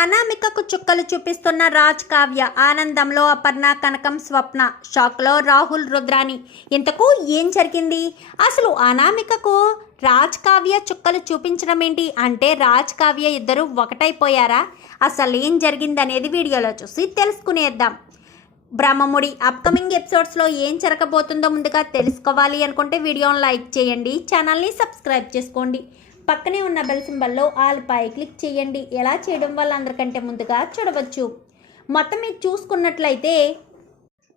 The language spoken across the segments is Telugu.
అనామికకు చుక్కలు చూపిస్తున్న రాజ్ కావ్య ఆనందంలో అపర్ణ కనకం స్వప్న. షాక్లో రాహుల్ రుద్రాని ఇంతకు ఏం జరిగింది? అసలు అనామికకు రాజ్ కావ్య చుక్కలు చూపించడం ఏంటి? అంటే రాజ్ కావ్య ఇద్దరు ఒకటైపోయారా? అసలు ఏం జరిగిందనేది వీడియోలో చూసి తెలుసుకునేద్దాం. బ్రహ్మముడి అప్కమింగ్ ఎపిసోడ్స్లో ఏం జరగబోతుందో ముందుగా తెలుసుకోవాలి అనుకుంటే వీడియోని లైక్ చేయండి ఛానల్ని సబ్స్క్రైబ్ చేసుకోండి. పక్కనే ఉన్న బెల్ సింబల్లో ఆల్ పై క్లిక్ చేయండి. ఎలా చేయడం వల్ల అందరికంటే ముందుగా చూడవచ్చు. మొత్తం మీరు చూసుకున్నట్లయితే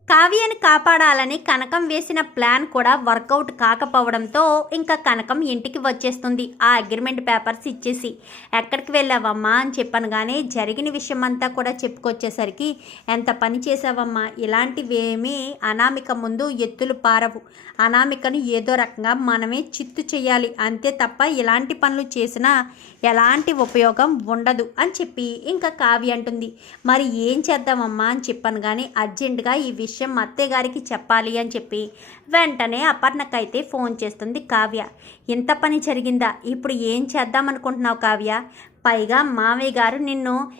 కావ్యని కాపాడాలని కనకం వేసిన ప్లాన్ కూడా వర్కౌట్ కాకపోవడంతో ఇంకా కనకం ఇంటికి వచ్చేస్తుంది. ఆ అగ్రిమెంట్ పేపర్స్ ఇచ్చేసి ఎక్కడికి వెళ్ళావమ్మా? అని చెప్పాను కానీ జరిగిన విషయం అంతా కూడా చెప్పుకొచ్చేసరికి ఎంత పని చేసావమ్మా ఇలాంటివేమీ అనామిక ముందు ఎత్తులు పారవు. అనామికను ఏదో రకంగా మనమే చిత్తు చేయాలి. అంతే తప్ప ఇలాంటి పనులు చేసినా ఎలాంటి ఉపయోగం ఉండదు అని చెప్పి ఇంకా కావ్య అంటుంది. మరి ఏం చేద్దామమ్మా? అని చెప్పాను కానీ అర్జెంటుగా ఈ విషయం మా అత్తయ్య గారికి చెప్పాలి అని చెప్పి వెంటనే అపర్ణకైతే ఫోన్ చేస్తుంది కావ్య. ఇంత పని జరిగిందా? ఇప్పుడు ఏం చేద్దాం అనుకుంటున్నావు కావ్య? పైగా మామయ్య గారు నిన్ను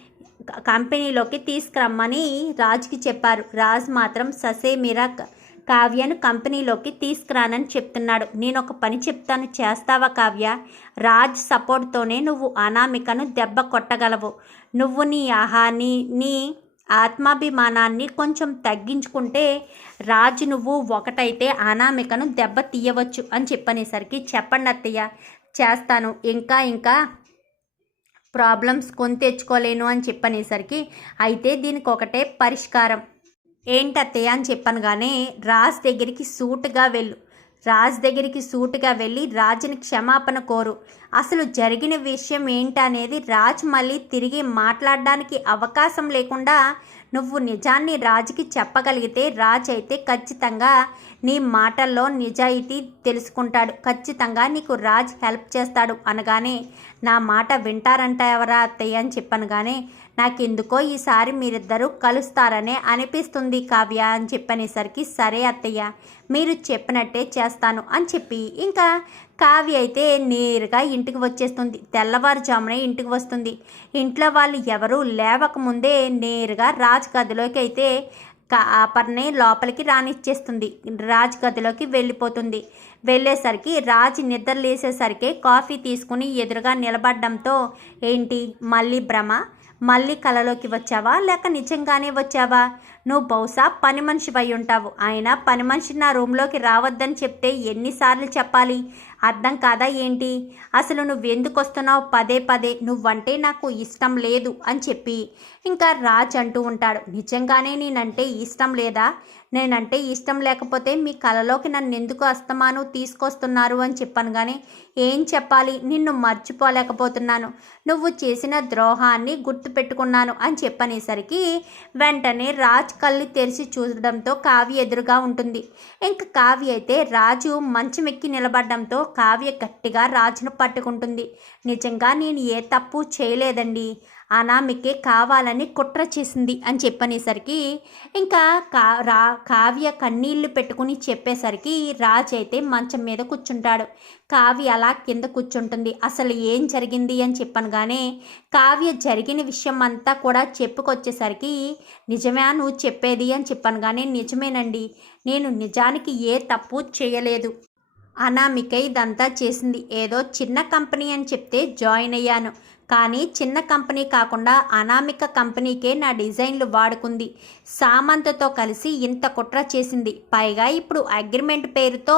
కంపెనీలోకి తీసుకురమ్మని రాజ్కి చెప్పారు. రాజ్ మాత్రం ససేమిరా కావ్యను కంపెనీలోకి తీసుకురానని చెప్తున్నాడు. నేను ఒక పని చెప్తాను. చేస్తావా కావ్య? రాజ్ సపోర్ట్తోనే నువ్వు అనామికను దెబ్బ కొట్టగలవు. నువ్వు నీ ఆహాని నీ ఆత్మాభిమానాన్ని కొంచెం తగ్గించుకుంటే రాజు నువ్వు ఒకటైతే అనామికను దెబ్బ తీయవచ్చు అని చెప్పనేసరికి చెప్పండి అత్తయ్య చేస్తాను. ఇంకా ఇంకా ప్రాబ్లమ్స్ కొని తెచ్చుకోలేను అని చెప్పనేసరికి అయితే దీనికి ఒకటే పరిష్కారం. ఏంటత్తయ్య అని చెప్పనగానే రాజ్ దగ్గరికి సూటుగా వెళ్ళు. రాజ్ దగ్గరికి సూటుగా వెళ్ళి రాజుని క్షమాపణ కోరు. అసలు జరిగిన విషయం ఏంటనేది రాజ్ మళ్ళీ తిరిగి మాట్లాడడానికి అవకాశం లేకుండా నువ్వు నిజాన్ని రాజుకి చెప్పగలిగితే రాజ్ అయితే ఖచ్చితంగా నీ మాటల్లో నిజాయితీ తెలుసుకుంటాడు. ఖచ్చితంగా నీకు రాజ్ హెల్ప్ చేస్తాడు అనగానే నా మాట వింటారంటావరా అత్తయ్య అని చెప్పనగానే నాకెందుకో ఈసారి మీరిద్దరూ కలుస్తారనే అనిపిస్తుంది కావ్య అని చెప్పనేసరికి సరే అత్తయ్య మీరు చెప్పినట్టే చేస్తాను అని చెప్పి ఇంకా కావ్య అయితే నేరుగా ఇంటికి వచ్చేస్తుంది. తెల్లవారుజామునే ఇంటికి వస్తుంది. ఇంట్లో వాళ్ళు ఎవరూ లేవకముందే నేరుగా రాజ్ గదిలోకి అయితే కాపర్ని లోపలికి రానిచ్చేస్తుంది. రాజ్ గదిలోకి వెళ్ళిపోతుంది. వెళ్ళేసరికి రాజ్ నిద్ర లేసేసరికి కాఫీ తీసుకుని ఎదురుగా నిలబడడంతో ఏంటి? మళ్ళీ భ్రమ? మళ్ళీ కలలోకి వచ్చావా? లేక నిజంగానే వచ్చావా? నువ్వు బహుశా పని మనిషి అయి ఉంటావు. ఆయన పని మనిషి నా రూమ్లోకి రావద్దని చెప్తే ఎన్నిసార్లు చెప్పాలి? అర్థం కాదా ఏంటి? అసలు నువ్వు ఎందుకు వస్తున్నావు? పదే పదే నువ్వంటే నాకు ఇష్టం లేదు అని చెప్పి ఇంకా రాజ్ అంటూ ఉంటాడు. నిజంగానే నేనంటే ఇష్టం లేదా? నేనంటే ఇష్టం లేకపోతే మీ కలలోకి నన్ను ఎందుకు అస్తమాను తీసుకొస్తున్నారు అని చెప్పాను కానీ ఏం చెప్పాలి? నిన్ను మర్చిపోలేకపోతున్నాను. నువ్వు చేసిన ద్రోహాన్ని గుర్తుపెట్టుకున్నాను అని చెప్పనేసరికి వెంటనే రాజ్ కళ్ళు తెరిచి చూడడంతో కావ్య ఎదురుగా ఉంటుంది. ఇంకా కావ్య అయితే రాజు మంచమెక్కి నిలబడడంతో కావ్య గట్టిగా రాజును పట్టుకుంటుంది. నిజంగా నేను ఏ తప్పు చేయలేదండి. అనామికే కావాలని కుట్ర చేసింది అని చెప్పనేసరికి ఇంకా కా రా కావ్య కన్నీళ్ళు పెట్టుకుని చెప్పేసరికి రాజ్ అయితే మంచం మీద కూర్చుంటాడు. కావ్య అలా కింద కూర్చుంటుంది. అసలు ఏం జరిగింది అని చెప్పనగానే కావ్య జరిగిన విషయం అంతా కూడా చెప్పుకొచ్చేసరికి నిజమే నువ్వు చెప్పేది అని చెప్పనగానే నిజమేనండి. నేను నిజానికి ఏ తప్పు చేయలేదు. అనామిక ఇదంతా చేసింది. ఏదో చిన్న కంపెనీ అని చెప్తే జాయిన్ అయ్యాను కానీ చిన్న కంపెనీ కాకుండా అనామిక కంపెనీకే నా డిజైన్లు వాడుకుంది. సామంతతో కలిసి ఇంత కుట్ర చేసింది. పైగా ఇప్పుడు అగ్రిమెంట్ పేరుతో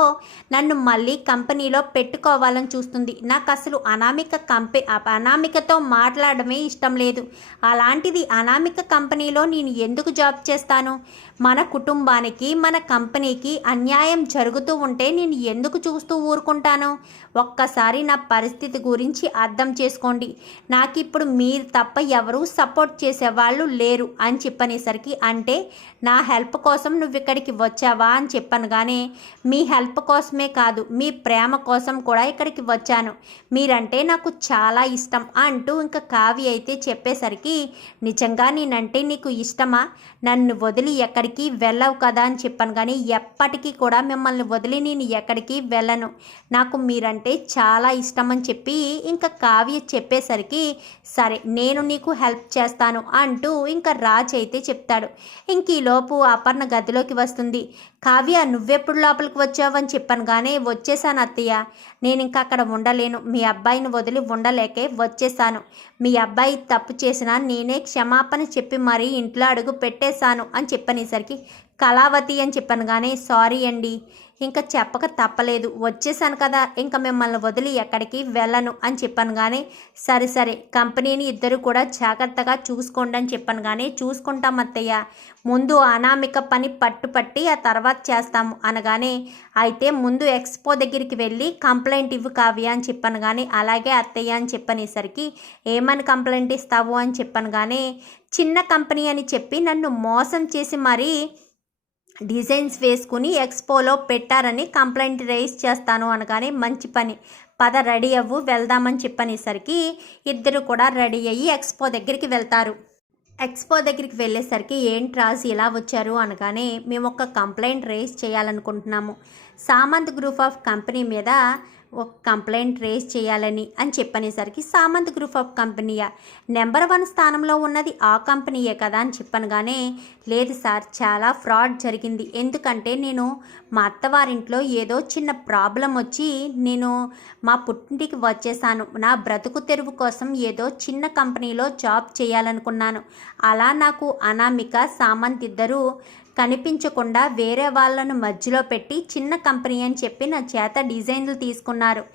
నన్ను మళ్ళీ కంపెనీలో పెట్టుకోవాలని చూస్తుంది. నాకు అసలు అనామిక కంపె అనామికతో మాట్లాడమే ఇష్టం లేదు. అలాంటిది అనామిక కంపెనీలో నేను ఎందుకు జాబ్ చేస్తాను? మన కుటుంబానికి మన కంపెనీకి అన్యాయం జరుగుతూ ఉంటే నేను ఎందుకు చూస్తూ ఊరుకుంటాను? ఒక్కసారి నా పరిస్థితి గురించి అర్థం చేసుకోండి. నాకు ఇప్పుడు మీరు తప్ప ఎవరు సపోర్ట్ చేసేవాళ్ళు లేరు అని చెప్పనేసరికి అంటే నా హెల్ప్ కోసం నువ్వు ఇక్కడికి వచ్చావా అని చెప్పాను కానీ మీ హెల్ప్ కోసమే కాదు మీ ప్రేమ కోసం కూడా ఇక్కడికి వచ్చాను. మీరంటే నాకు చాలా ఇష్టం అంటూ ఇంకా కావ్య అయితే చెప్పేసరికి నిజంగా నేనంటే నీకు ఇష్టమా? నన్ను వదిలి ఎక్కడికి వెళ్ళవు కదా అని చెప్పాను కానీ ఎప్పటికీ కూడా మిమ్మల్ని వదిలి నేను ఎక్కడికి వెళ్ళను. నాకు మీరంటే చాలా ఇష్టం అని చెప్పి ఇంకా కావ్య చెప్పేసరికి చెప్పనేసరికి సరే నేను నీకు హెల్ప్ చేస్తాను అంటూ ఇంకా రాజ్ అయితే చెప్తాడు. ఇంక ఈలోపు అపర్ణ గదిలోకి వస్తుంది. కావ్య నువ్వెప్పుడు లోపలికి వచ్చావని చెప్పాను కానీ వచ్చేసాను అత్తయ్య. నేను ఇంకా అక్కడ ఉండలేను. మీ అబ్బాయిని వదిలి ఉండలేకే వచ్చేసాను మీ అబ్బాయి తప్పు చేసినా నేనే క్షమాపణ చెప్పి మరీ ఇంట్లో అడుగు పెట్టేశాను అని చెప్పనేసరికి కళావతి అని చెప్పాను కానీ సారీ అండి. ఇంకా చెప్పక తప్పలేదు. వచ్చేసాను కదా ఇంకా మిమ్మల్ని వదిలి ఎక్కడికి వెళ్ళను అని చెప్పాను కానీ సరే సరే కంపెనీని ఇద్దరు కూడా జాగ్రత్తగా చూసుకోండి అని చెప్పాను కానీ చూసుకుంటాం అత్తయ్య. ముందు అనామిక పని పట్టుపట్టి ఆ తర్వాత చేస్తాము అనగానే అయితే ముందు ఎక్స్పో దగ్గరికి వెళ్ళి కంప్లైంట్ ఇవ్వు కావ్య అని చెప్పాను కానీ అలాగే అత్తయ్య అని చెప్పనేసరికి ఏమని కంప్లైంట్ ఇస్తావు అని చెప్పాను కానీ చిన్న కంపెనీ అని చెప్పి నన్ను మోసం చేసి మరీ డిజైన్స్ వేసుకుని ఎక్స్పోలో పెట్టారని కంప్లైంట్ రైజ్ చేస్తాను అనగానే మంచి పని. పద రెడీ అవ్వు వెళ్దామని చెప్పనేసరికి ఇద్దరు కూడా రెడీ అయ్యి ఎక్స్పో దగ్గరికి వెళ్తారు. ఎక్స్పో దగ్గరికి వెళ్ళేసరికి ఏంటి రాజు ఇలా వచ్చారు అనగానే మేము ఒక కంప్లైంట్ రేస్ చేయాలనుకుంటున్నాము. సామంత్ గ్రూప్ ఆఫ్ కంపెనీ మీద ఒక కంప్లైంట్ రేస్ చేయాలని అని చెప్పనేసరికి సామంత్ గ్రూప్ ఆఫ్ కంపెనీయా నెంబర్ వన్ స్థానంలో ఉన్నది ఆ కంపెనీయే కదా అని చెప్పనగానే లేదు సార్ చాలా ఫ్రాడ్ జరిగింది. ఎందుకంటే నేను మా అత్తవారింట్లో ఏదో చిన్న ప్రాబ్లం వచ్చి నేను మా పుట్టింటికి వచ్చేసాను. నా బ్రతుకు తెరువు కోసం ఏదో చిన్న కంపెనీలో జాబ్ చేయాలనుకున్నాను. అలా నాకు అనామిక సామంత్ ఇద్దరు కనిపించకుండా వేరే వాళ్ళను మధ్యలో పెట్టి చిన్న కంపెనీ అని చెప్పి నా చేత డిజైన్లు తీసుకున్నారు.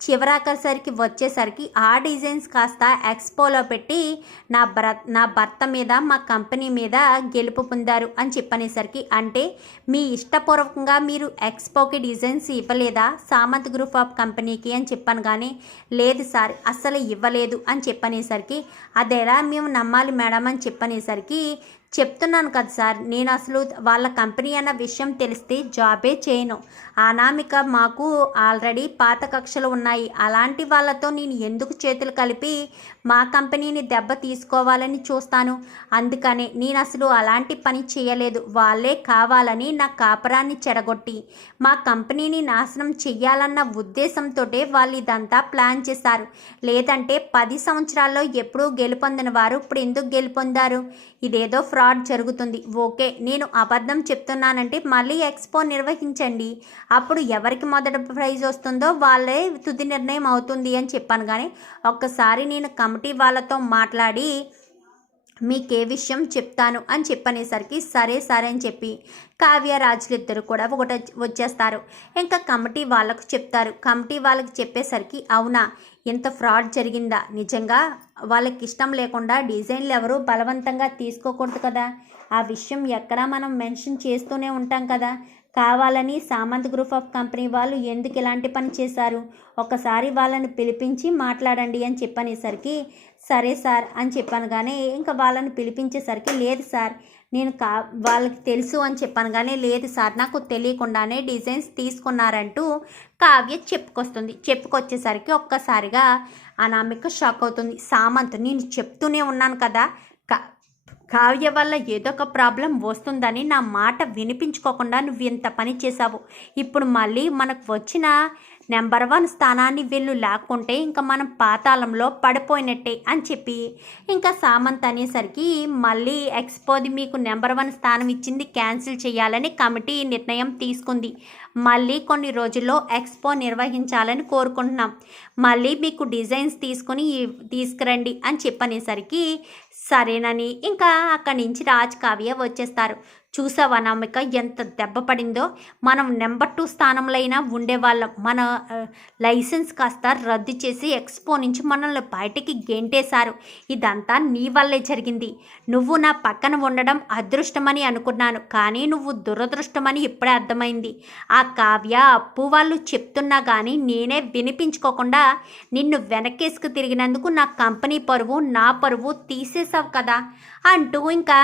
చివరాకసరికి వచ్చేసరికి ఆ డిజైన్స్ కాస్త ఎక్స్పోలో పెట్టి నా భర నా భర్త మీద మా కంపెనీ మీద గెలుపు పొందారు అని చెప్పనేసరికి అంటే మీ ఇష్టపూర్వకంగా మీరు ఎక్స్పోకి డిజైన్స్ ఇవ్వలేదా? సామంత్ గ్రూప్ ఆఫ్ కంపెనీకి అని చెప్పాను కానీ లేదు సార్ అస్సలు ఇవ్వలేదు అని చెప్పనేసరికి అదేలా మేము నమ్మాలి మేడం అని చెప్పనేసరికి చెప్తున్నాను కదా సార్ నేను అసలు వాళ్ళ కంపెనీ అన్న విషయం తెలిస్తే జాబే చేయను. అనామిక మాకు ఆల్రెడీ పాత కక్షలు ఉన్నాయి. అలాంటి వాళ్ళతో నేను ఎందుకు చేతులు కలిపి మా కంపెనీని దెబ్బ తీసుకోవాలని చూస్తాను. అందుకనే నేను అసలు అలాంటి పని చేయలేదు. వాళ్ళే కావాలని నా కాపరాన్ని చెడగొట్టి మా కంపెనీని నాశనం చెయ్యాలన్న ఉద్దేశంతో వాళ్ళు ఇదంతా ప్లాన్ చేశారు. లేదంటే పది సంవత్సరాల్లో ఎప్పుడూ గెలుపొందిన వారు ఇప్పుడు ఎందుకు గెలుపొందారు? ఇదేదో ఫ్రాడ్ జరుగుతుంది. ఓకే నేను అబద్ధం చెప్తున్నానంటే మళ్ళీ ఎక్స్పో నిర్వహించండి. అప్పుడు ఎవరికి మొదటి ప్రైజ్ వస్తుందో వాళ్ళే తుది నిర్ణయం అవుతుంది అని చెప్పాను. కానీ ఒక్కసారి నేను కమిటీ వాళ్ళతో మాట్లాడి మీకే విషయం చెప్తాను అని చెప్పనేసరికి సరే సరే అని చెప్పి కావ్య రాజులు ఇద్దరు కూడా ఒకటి వచ్చేస్తారు. ఇంకా కమిటీ వాళ్ళకు చెప్తారు. కమిటీ వాళ్ళకి చెప్పేసరికి అవునా ఇంత ఫ్రాడ్ జరిగిందా? నిజంగా వాళ్ళకి ఇష్టం లేకుండా డిజైన్లు ఎవరు బలవంతంగా తీసుకోకూడదు కదా. ఆ విషయం ఎక్కడా మనం మెన్షన్ చేస్తూనే ఉంటాం కదా. కావాలని సామంత్ గ్రూప్ ఆఫ్ కంపెనీ వాళ్ళు ఎందుకు ఇలాంటి పని చేశారు? ఒకసారి వాళ్ళని పిలిపించి మాట్లాడండి అని చెప్పనేసరికి సరే సార్ అని చెప్పాను కానీ ఇంకా వాళ్ళని పిలిపించేసరికి లేదు సార్ నేను కా వాళ్ళకి తెలుసు అని చెప్పాను కానీ లేదు సార్ నాకు తెలియకుండానే డిజైన్స్ తీసుకున్నారంటూ కావ్య చెప్పుకొస్తుంది. చెప్పుకొచ్చేసరికి ఒక్కసారిగా అనామిక షాక్ అవుతుంది. సామంత్ నేను చెప్తూనే ఉన్నాను కదా కావ్య వల్ల ఏదో ఒక ప్రాబ్లం వస్తుందని నా మాట వినిపించుకోకుండా నువ్వు ఇంత పని చేశావు. ఇప్పుడు మళ్ళీ మనకు వచ్చిన నెంబర్ వన్ స్థానాన్ని వీళ్ళు లాక్కుంటే ఇంకా మనం పాతాళంలో పడిపోయినట్టే అని చెప్పి ఇంకా సామంత్ అనేసరికి మళ్ళీ ఎక్స్పోది మీకు నెంబర్ వన్ స్థానం ఇచ్చింది క్యాన్సిల్ చేయాలని కమిటీ నిర్ణయం తీసుకుంది. మళ్ళీ కొన్ని రోజుల్లో ఎక్స్పో నిర్వహించాలని కోరుకుంటున్నాం. మళ్ళీ మీకు డిజైన్స్ తీసుకుని తీసుకురండి అని చెప్పనేసరికి సరేనని. ఇంకా అక్కడి నుంచి రాజ్ కావ్య వచ్చేస్తారు. చూసావా నమ్మిక ఎంత దెబ్బ పడిందో. మనం నెంబర్ టూ స్థానంలో అయినా ఉండేవాళ్ళం. మన లైసెన్స్ కాస్త రద్దు చేసి ఎక్స్పో నుంచి మనల్ని బయటికి గెంటేశారు. ఇదంతా నీ వల్లే జరిగింది. నువ్వు నా పక్కన ఉండడం అదృష్టమని అనుకున్నాను. కానీ నువ్వు దురదృష్టమని ఇప్పుడే అర్థమైంది. ఆ కావ్య అప్పు వాళ్ళు చెప్తున్నా కానీ నేనే వినిపించుకోకుండా నిన్ను వెనకేసుకు తిరిగినందుకు నా కంపెనీ పరువు నా పరువు తీసేసావు కదా. అంటూ ఇంకా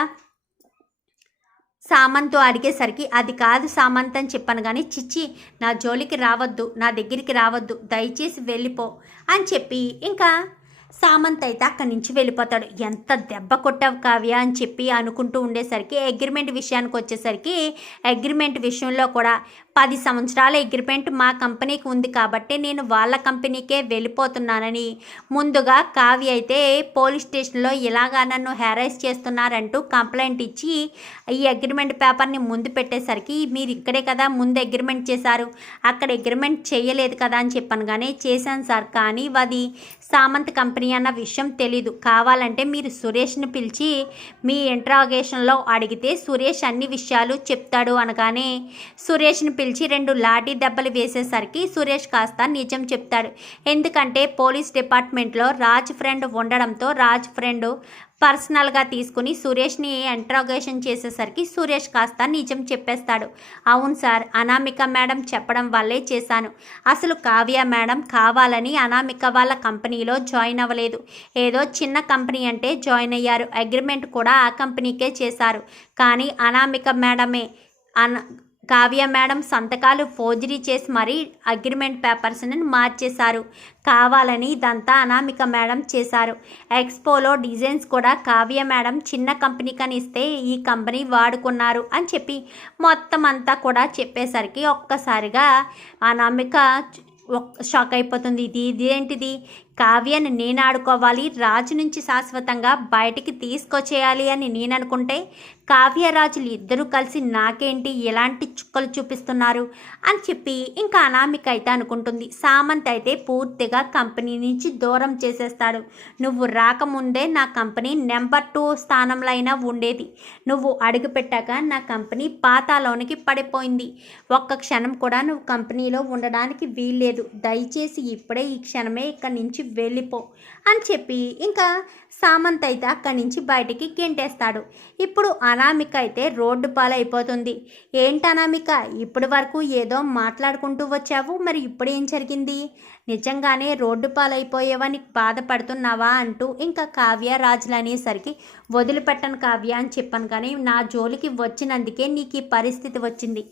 సామంతో అడిగేసరికి అది కాదు సామంత్ అని చెప్పాను కానీ చిచ్చి నా జోలికి రావద్దు నా దగ్గరికి రావద్దు దయచేసి వెళ్ళిపో అని చెప్పి ఇంకా సామంత్ అయితే అక్కడి నుంచి వెళ్ళిపోతాడు. ఎంత దెబ్బ కొట్టావు కావ్య? అని చెప్పి అనుకుంటూ ఉండేసరికి అగ్రిమెంట్ విషయానికి వచ్చేసరికి అగ్రిమెంట్ విషయంలో కూడా పది సంవత్సరాల అగ్రిమెంట్ మా కంపెనీకి ఉంది కాబట్టి నేను వాళ్ళ కంపెనీకే వెళ్ళిపోతున్నానని. ముందుగా కావ్య అయితే పోలీస్ స్టేషన్లో ఇలాగా నన్ను హెరాస్ చేస్తున్నారంటూ కంప్లైంట్ ఇచ్చి ఈ అగ్రిమెంట్ పేపర్ని ముందు పెట్టేసరికి మీరు ఇక్కడే కదా ముందు అగ్రిమెంట్ చేశారు. అక్కడ అగ్రిమెంట్ చేయలేదు కదా అని చెప్పాను కానీ చేశాను సార్. కానీ అది సామంత్ కంపెనీ అన్న విషయం తెలీదు. కావాలంటే మీరు సురేష్ని పిలిచి మీ ఇంట్రాగేషన్లో అడిగితే సురేష్ అన్ని విషయాలు చెప్తాడు అనగానే సురేష్ని పిలిచి రెండు లాఠీ దెబ్బలు వేసేసరికి సురేష్ కాస్త నిజం చెప్తాడు. ఎందుకంటే పోలీస్ డిపార్ట్మెంట్లో రాజ్ ఫ్రెండ్ ఉండడంతో రాజ్ ఫ్రెండ్ పర్సనల్గా తీసుకుని సురేష్ని ఇంట్రాగేషన్ చేసేసరికి సురేష్ కాస్త నిజం చెప్పేస్తాడు. అవును సార్ అనామిక మేడం చెప్పడం వల్లే చేశాను. అసలు కావ్య మేడం కావాలని అనామిక వాళ్ళ కంపెనీలో జాయిన్ అవ్వలేదు. ఏదో చిన్న కంపెనీ అంటే జాయిన్ అయ్యారు. అగ్రిమెంట్ కూడా ఆ కంపెనీకే చేశారు. కానీ అనామిక మేడమే అన కావ్య మేడం సంతకాలు ఫోర్జరీ చేసి మరీ అగ్రిమెంట్ పేపర్స్ని మార్చేశారు. కావాలని ఇదంతా అనామిక మేడం చేశారు. ఎక్స్పోలో డిజైన్స్ కూడా కావ్య మేడం చిన్న కంపెనీకని ఇస్తే ఈ కంపెనీ వాడుకున్నారు అని చెప్పి మొత్తం అంతా కూడా చెప్పేసరికి ఒక్కసారిగా అనామిక షాక్ అయిపోతుంది. ఇది ఇదేంటిది కావ్యను నేను ఆడుకోవాలి రాజు నుంచి శాశ్వతంగా బయటికి తీసుకొచ్చేయాలి అని నేను అనుకుంటే ఇద్దరూ కలిసి నాకేంటి ఎలాంటి చుక్కలు చూపిస్తున్నారు అని చెప్పి ఇంకా అనామిక అయితే అనుకుంటుంది. సామంత్ అయితే పూర్తిగా కంపెనీ నుంచి దూరం చేసేస్తాడు. నువ్వు రాకముందే నా కంపెనీ నెంబర్ టూ స్థానంలో అయినా ఉండేది. నువ్వు అడుగుపెట్టాక నా కంపెనీ పాతాలోనికి పడిపోయింది. ఒక్క క్షణం కూడా నువ్వు కంపెనీలో ఉండడానికి వీల్లేదు. దయచేసి ఇప్పుడే ఈ క్షణమే ఇక్కడి నుంచి వెళ్ళిపో అని చెప్పి ఇంకా సామంత్ అయితే అక్కడి నుంచి బయటికి గెంటేస్తాడు. ఇప్పుడు అనామిక అయితే రోడ్డు పాలైపోతుంది. ఏంటి అనామిక ఇప్పటి వరకు ఏదో మాట్లాడుకుంటూ వచ్చావు? మరి ఇప్పుడు ఏం జరిగింది? నిజంగానే రోడ్డు పాలైపోయేవని బాధపడుతున్నావా అంటూ ఇంకా కావ్య రాజులు అనేసరికి వదిలిపెట్టను కావ్య అని చెప్పాను కానీ నా జోలికి వచ్చినందుకే నీకు ఈ పరిస్థితి వచ్చింది.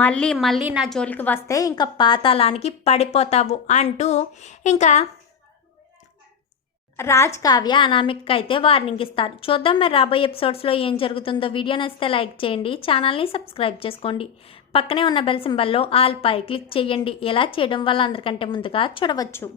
మళ్ళీ మళ్ళీ నా జోలికి వస్తే ఇంకా పాతాళానికి పడిపోతావు అంటూ ఇంకా రాజ్ కావ్య అనామిక్ అయితే వార్నింగ్ ఇస్తారు. చూద్దాం మరి రాబోయే ఎపిసోడ్స్లో ఏం జరుగుతుందో. వీడియో నచ్చితే లైక్ చేయండి ఛానల్ని సబ్స్క్రైబ్ చేసుకోండి. పక్కనే ఉన్న బెల్ సింబల్లో ఆల్ పై క్లిక్ చేయండి. ఎలా చేయడం వల్ల అందరికంటే ముందుగా చూడవచ్చు.